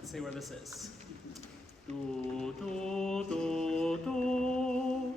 Let's see where this is. Do, do, do, do.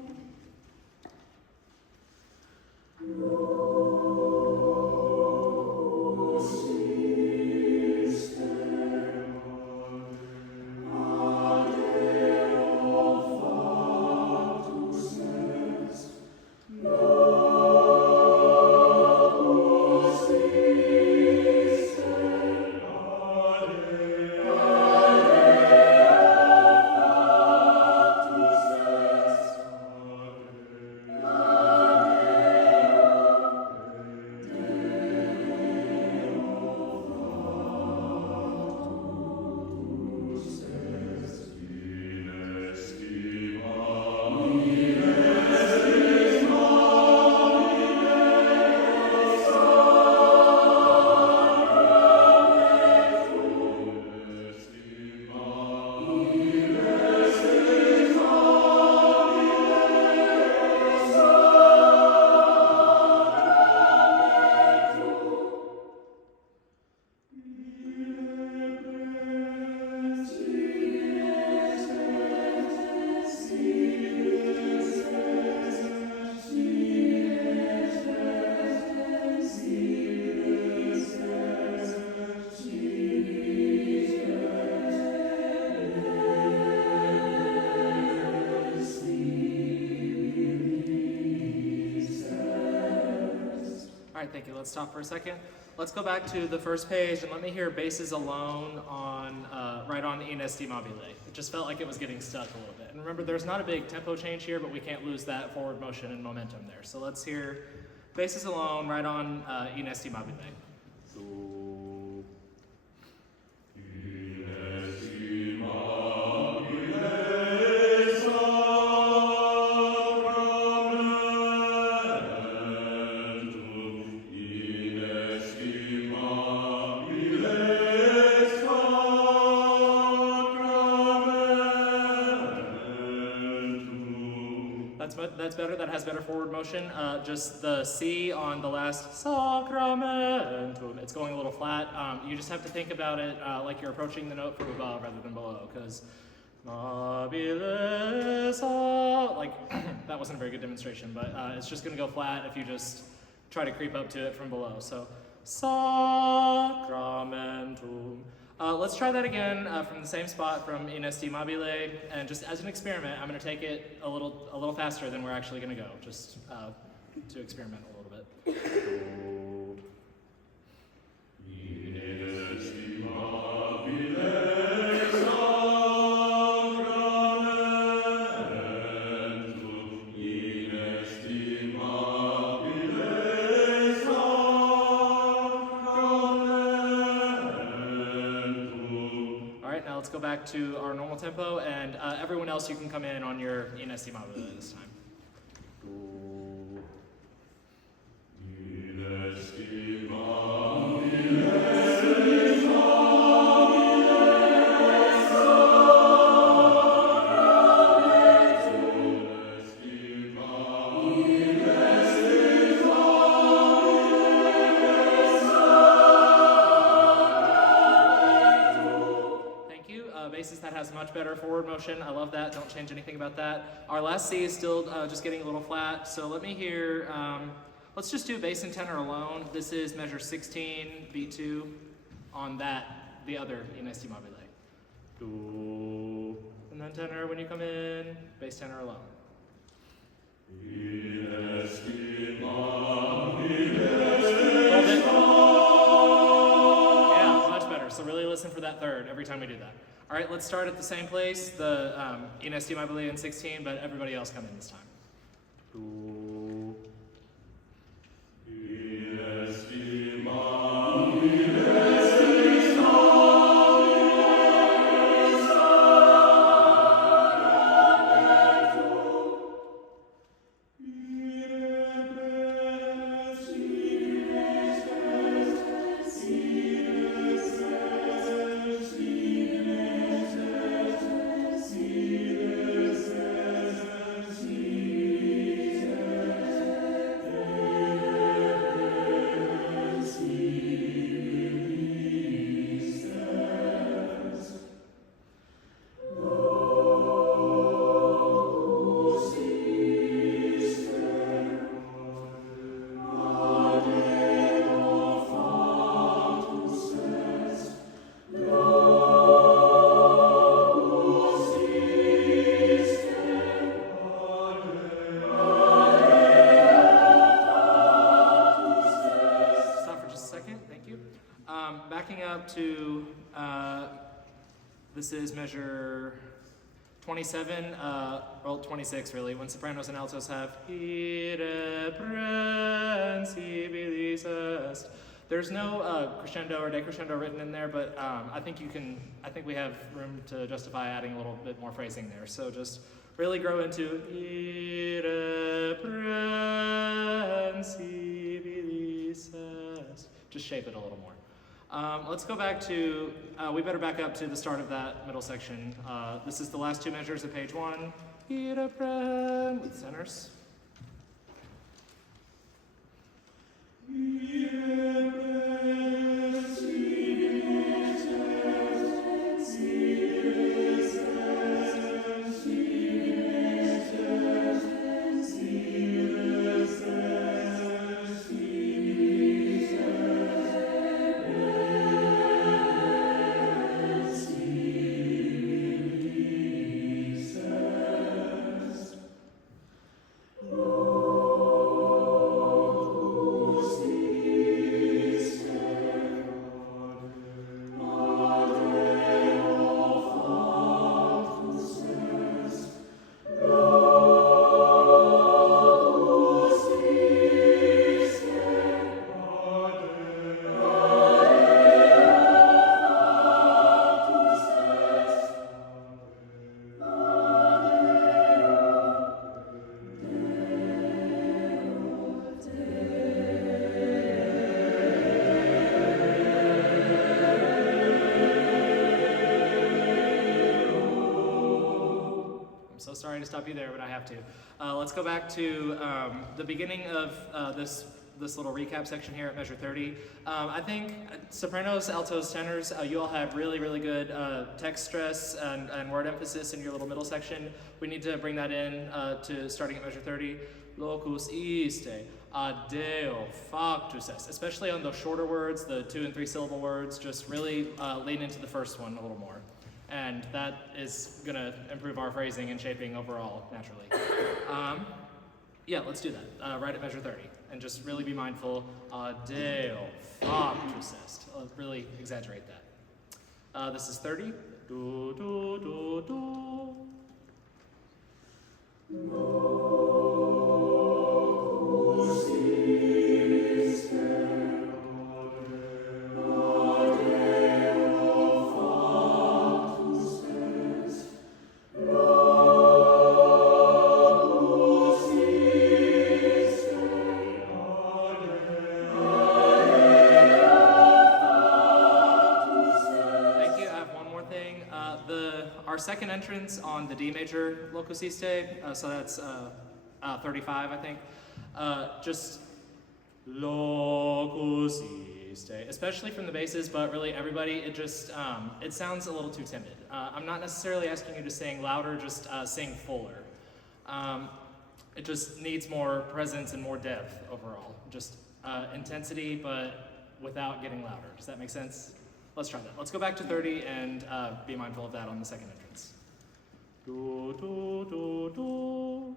Thank you. Let's stop for a second. Let's go back to the first page and let me hear basses alone on right on Ines di Mobile. It just felt like it was getting stuck a little bit. And remember, there's not a big tempo change here, but we can't lose that forward motion and momentum there. So let's hear basses alone right on Ines di Mobile. That's better. That has better forward motion. Just the C on the last sacramentum. It's going a little flat. You just have to think about it like you're approaching the note from above rather than below, because like that wasn't a very good demonstration, but it's just going to go flat if you just try to creep up to it from below. So sacramentum. Let's try that again from the same spot from Ines di Mobile, and just as an experiment, I'm going to take it a little faster than we're actually going to go, just to experiment a little bit. Ines di Mobile sacramentum, Ines di Mobile sacramentum. All right, now let's go back to our normal tempo, and everyone else, you can come in on your Ines di Mobile this time. Ines di Mobile that has much better forward motion. I love that. Don't change anything about that. Our last C is still just getting a little flat. So let me hear, let's just do bass and tenor alone. This is measure 16, beat 2 on the other Ines di Mobile. Do, and then tenor when you come in, bass tenor alone. Ines di Mobile. Yeah, much better. So really listen for that third every time we do that. All right, let's start at the same place, the Ines di Mobile in 16, but everybody else come in this time. Ines di Mobile. This is measure 27, well 26 really, when sopranos and altos have irreprensibilis est. There's no crescendo or decrescendo written in there, but I think we have room to justify adding a little bit more phrasing there. So just really grow into irreprensibilis est. Just shape it a little more. Let's go back to, we better back up to the start of that middle section. This is the last two measures of page 1. With centers. Sorry to stop you there, but I have to. Let's go back to the beginning of this little recap section here at measure 30. I think sopranos, altos, tenors, you all have really, really good text stress and word emphasis in your little middle section. We need to bring that in to starting at measure 30. Locus iste, adeo, factus est. Especially on those shorter words, the 2 and 3 syllable words, just really lean into the first one a little more. And that is going to improve our phrasing and shaping overall, naturally. Yeah, let's do that, right at measure 30. And just really be mindful, deo, factus est. Really exaggerate that. This is 30. Do, do, do, do. Our second entrance on the D major locus iste, so that's 35, I think. Just locus iste, especially from the basses, but really everybody, it just, it sounds a little too timid. I'm not necessarily asking you to sing louder, just sing fuller. It just needs more presence and more depth overall. Just intensity, but without getting louder. Does that make sense? Let's try that. Let's go back to 30 and be mindful of that on the second entrance. Do, do, do, do.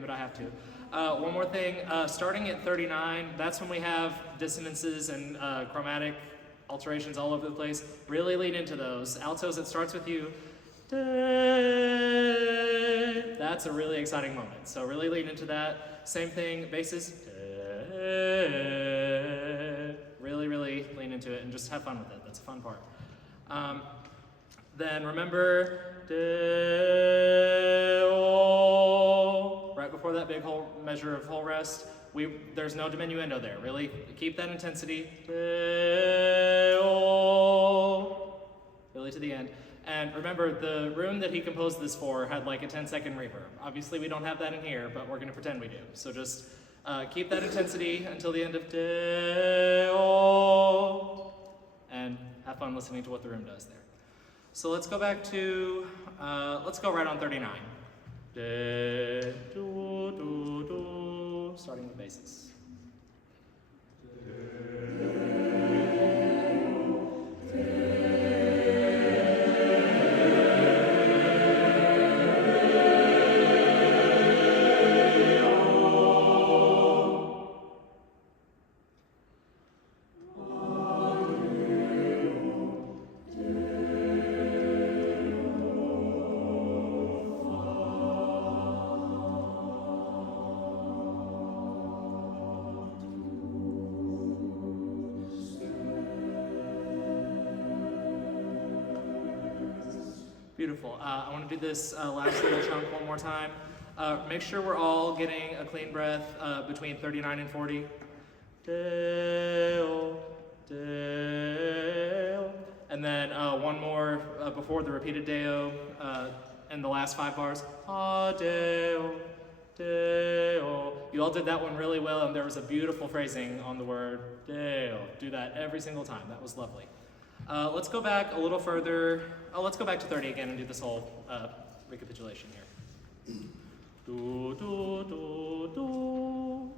But I have to. One more thing, starting at 39, that's when we have dissonances and chromatic alterations all over the place. Really lean into those. Altos, it starts with you. That's a really exciting moment. So really lean into that. Same thing, basses. Really, really lean into it and just have fun with it. That's a fun part. Then remember, right before that big whole measure of whole rest, there's no diminuendo there. Really keep that intensity. Really to the end. And remember, the room that he composed this for had like a 10-second reverb. Obviously, we don't have that in here, but we're going to pretend we do. So just keep that intensity until the end of Deo, and have fun listening to what the room does there. So let's go back to, let's go right on 39. De, do, do, do, starting with basis. Beautiful. I want to do this last little chunk one more time. Make sure we're all getting a clean breath between 39 and 40. Deo, Deo. And then one more before the repeated Deo and the last 5 bars. Deo, Deo. You all did that one really well, and there was a beautiful phrasing on the word Deo. Do that every single time. That was lovely. Let's go back a little further. Let's go back to 30 again and do this whole recapitulation here. Do, do, do, do.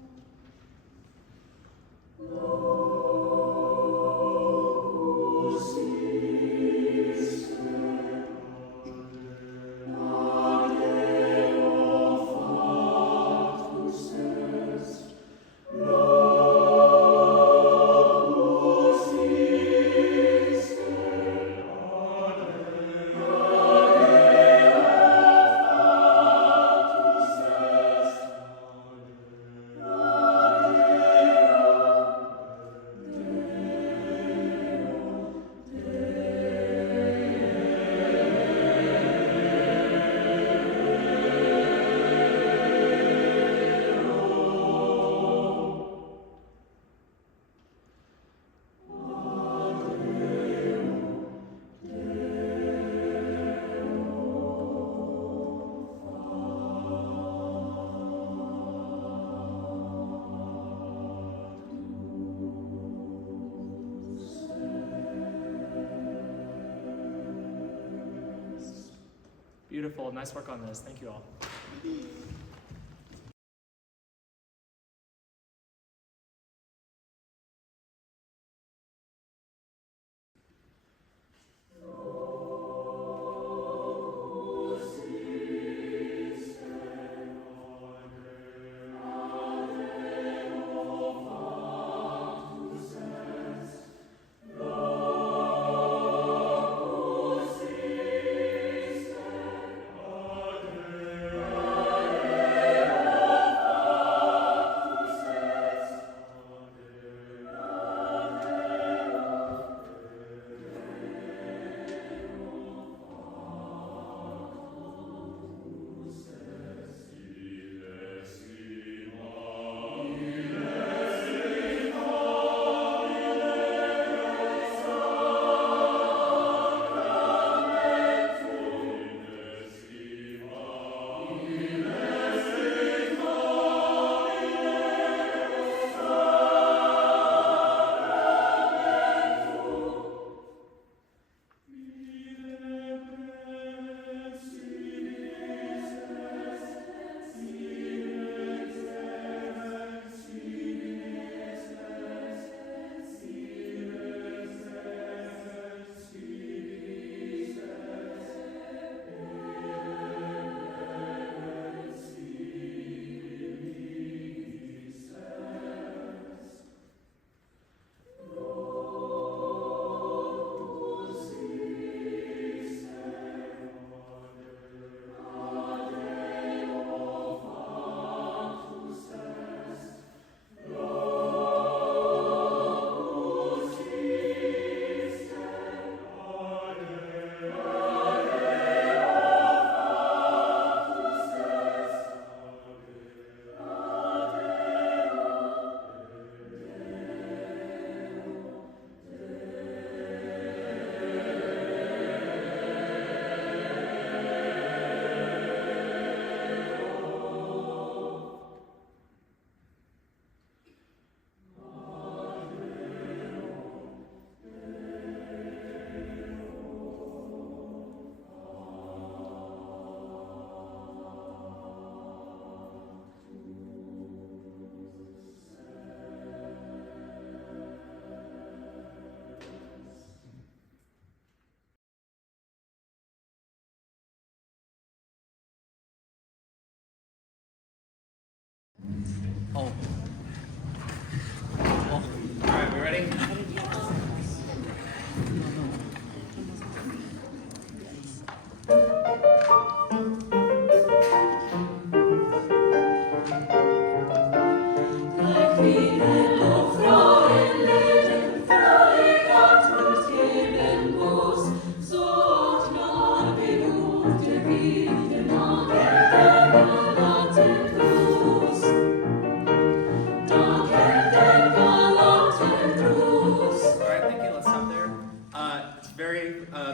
Beautiful. Nice work on this. Thank you all. Oh. All right, we ready?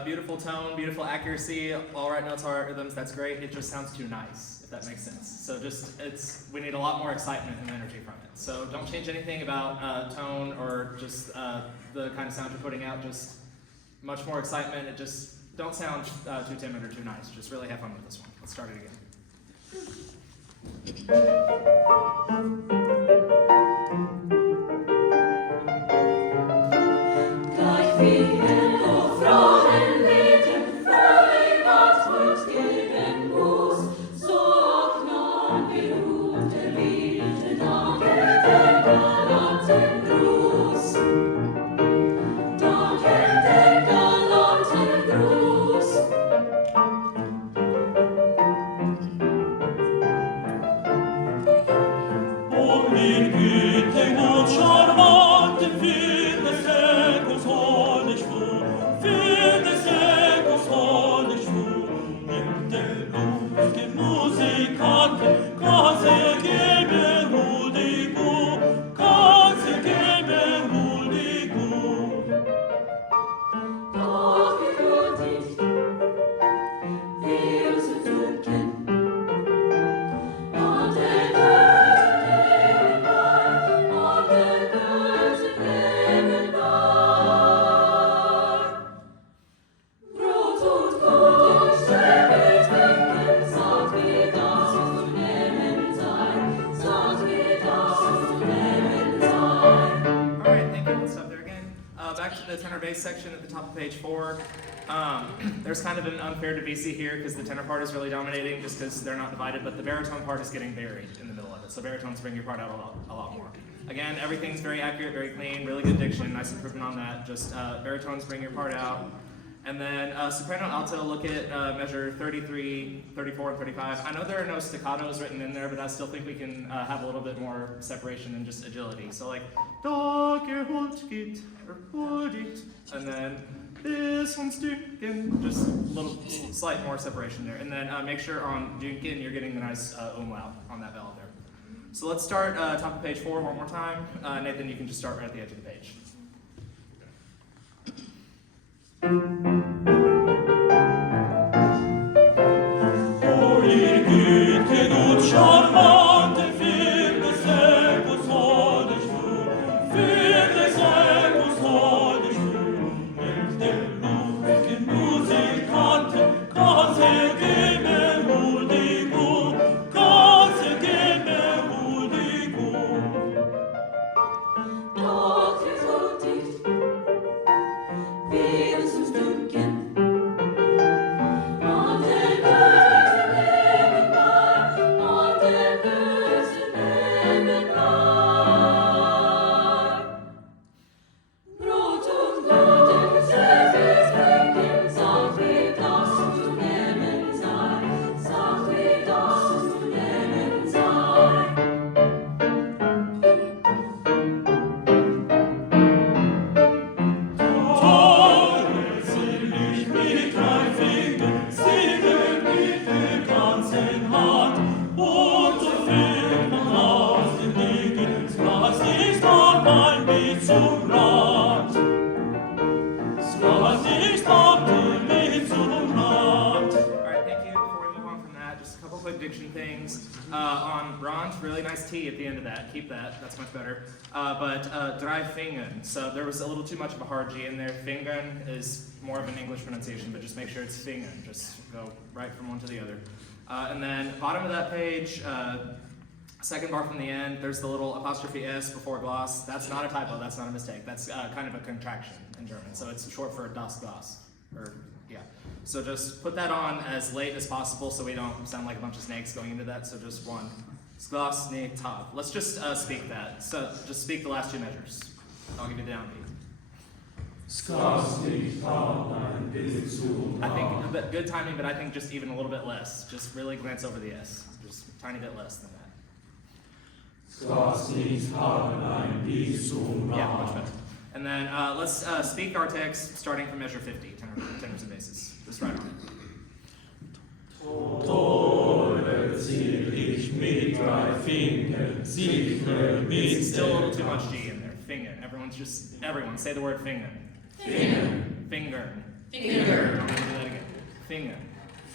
Beautiful tone, beautiful accuracy, all right notes, all right rhythms, that's great. It just sounds too nice, if that makes sense. So we need a lot more excitement and energy from it. So don't change anything about tone or just the kind of sound you're putting out, just much more excitement. It just, don't sound too timid or too nice. Just really have fun with this one. Let's start it again. The tenor bass section at the top of page 4. There's kind of an unfair division here because the tenor part is really dominating just because they're not divided, but the baritone part is getting buried in the middle of it. So baritones bring your part out a lot more. Again, everything's very accurate, very clean, really good diction, nice improvement on that. Just baritones bring your part out. And then soprano, alto, look at measure 33, 34, and 35. I know there are no staccatos written in there, but I still think we can have a little bit more separation and just agility. So like, da geholt geht, it, and then this one's Dünken, just a little slight more separation there. And then make sure on Dünken you're getting the nice umlaut on that vowel there. So let's start top of page 4 one more time. Nathan, you can just start right at the edge of the page. On bronze, really nice T at the end of that. Keep that, that's much better. But drei Fingern, so there was a little too much of a hard G in there. Fingern is more of an English pronunciation, but just make sure it's Fingern. Just go right from one to the other. And then bottom of that page, second bar from the end, there's the little apostrophe S before Gloss. That's not a typo, that's not a mistake. That's kind of a contraction in German, so it's short for das Gloss, or yeah. So just put that on as late as possible so we don't sound like a bunch of snakes going into that, so just 1, Sklas, ni, tav. Let's just speak that. So just speak the last two measures. I'll give you the downbeat. Sklas, ni, tav, dein Bild zu I think a bit, good timing, but I think just even a little bit less. Just really glance over the S. Just a tiny bit less than that. Sklas, ni, tav, dein Bild zu Yeah, much better. And then let's speak our text starting from measure 50, tenors and basses. Just right on it. Tore zieh ich mit drei Fingern, sichere mit It's still a little too much G in there. Finger. Everyone say the word finger. Finger. Finger. Finger. I'm gonna do that again. Finger.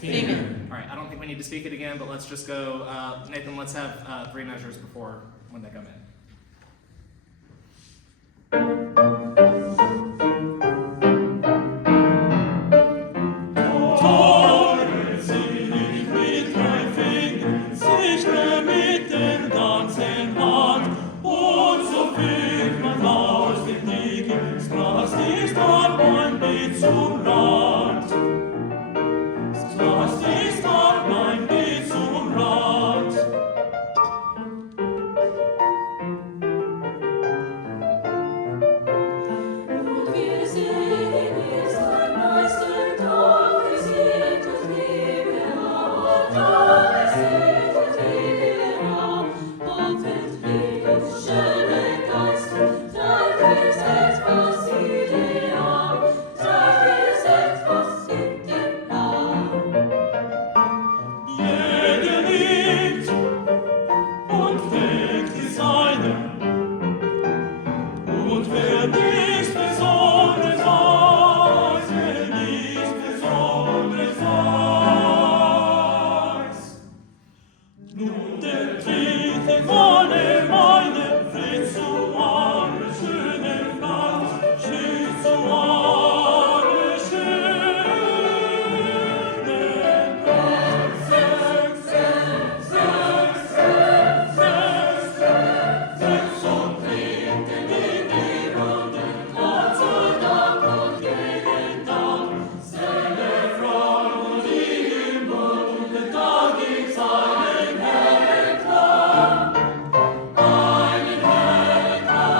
Finger. All right, I don't think we need to speak it again, but let's just go. Nathan, let's have three measures before when they come in. Tore zieh ich mit drei Fingern, sichere mit der ganzen Hand, und so führt man aus dem Dicke, Sklas ist all mein Bild zum Rand. Sklas ist all mein Bild zum Rand. Und wir sehen es am neuesten Tag, wir sind und leben auf, Tag, wir sind und leben auf, hoffentlich schöne Geister, das ist etwas ideal, das ist etwas ideal. Jeder liebt und weckt die Seine. Und wer nichts Besonderes weiß, nun der dritte Wolle meine Fried zu alle schönen Nacht, schön zu alle schönen Nacht. Sechs und treten in die Runde, Gott sei Dank und jeden Tag. Seine Freude und die im Munde, da gibt's einen hellen Klang. Einen hellen Klang.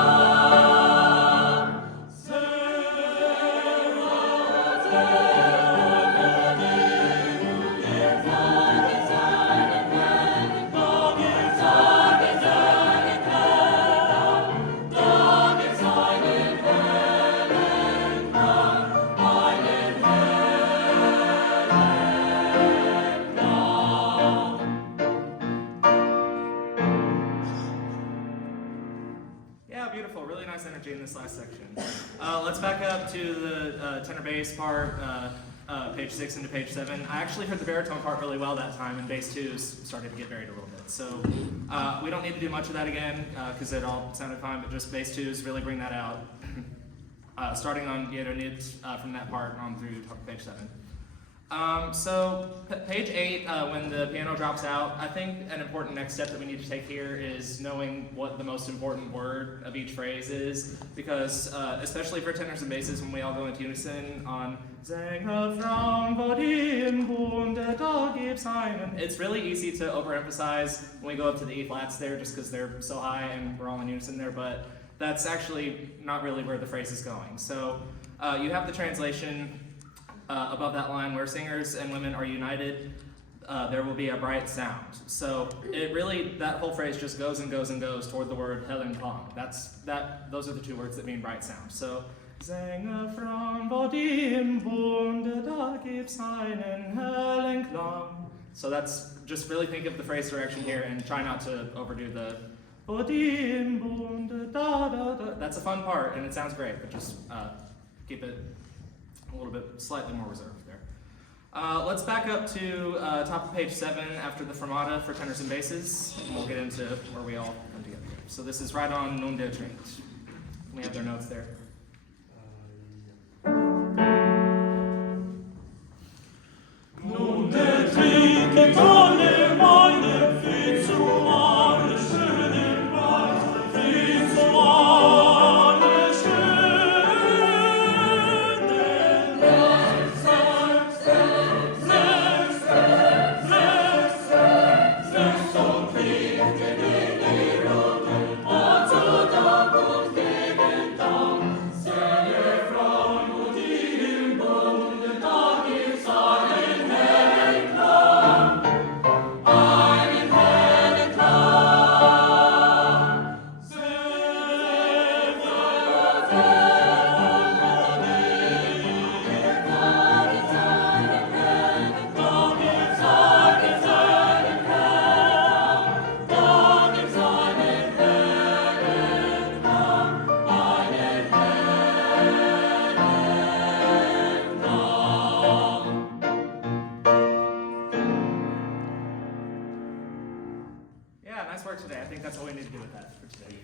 Yeah, beautiful. Really nice energy in this last section. Let's back up to the tenor bass part, page 6 into page 7. I actually heard the baritone part really well that time, and bass 2s started to get buried a little bit. So we don't need to do much of that again because it all sounded fine, but just bass 2s really bring that out. Starting on Yale from that part on through page 7. So page 8, when the piano drops out, I think an important next step that we need to take here is knowing what the most important word of each phrase is, because especially for tenors and basses, when we all go into unison on Sänger Frauen, wo die im Bunde, da gibt's einen, it's really easy to overemphasize when we go up to the E flats there, just because they're so high and we're all in unison there, but that's actually not really where the phrase is going. So you have the translation above that line where singers and women are united, there will be a bright sound. So it really, that whole phrase just goes and goes and goes toward the word hellen Klang. Those are the two words that mean bright sound. So Sänger Frauen, wo die im Bunde, da gibt's einen hellen Klang. So that's, just really think of the phrase direction here and try not to overdo the wo die im Bunde, da da da. That's a fun part and it sounds great, but just keep it a little bit slightly more reserved there. Let's back up to top of page 7 after the fermata for tenors and basses, and we'll get into where we all come together here. So this is right on Nun der Trinkt. We have their notes there. Nun der Trinket alle meine Fried zu alle schönen Nacht, Fried zu alle schönen Nacht. Sechs und treten for today. I think that's all we need to do with that for today.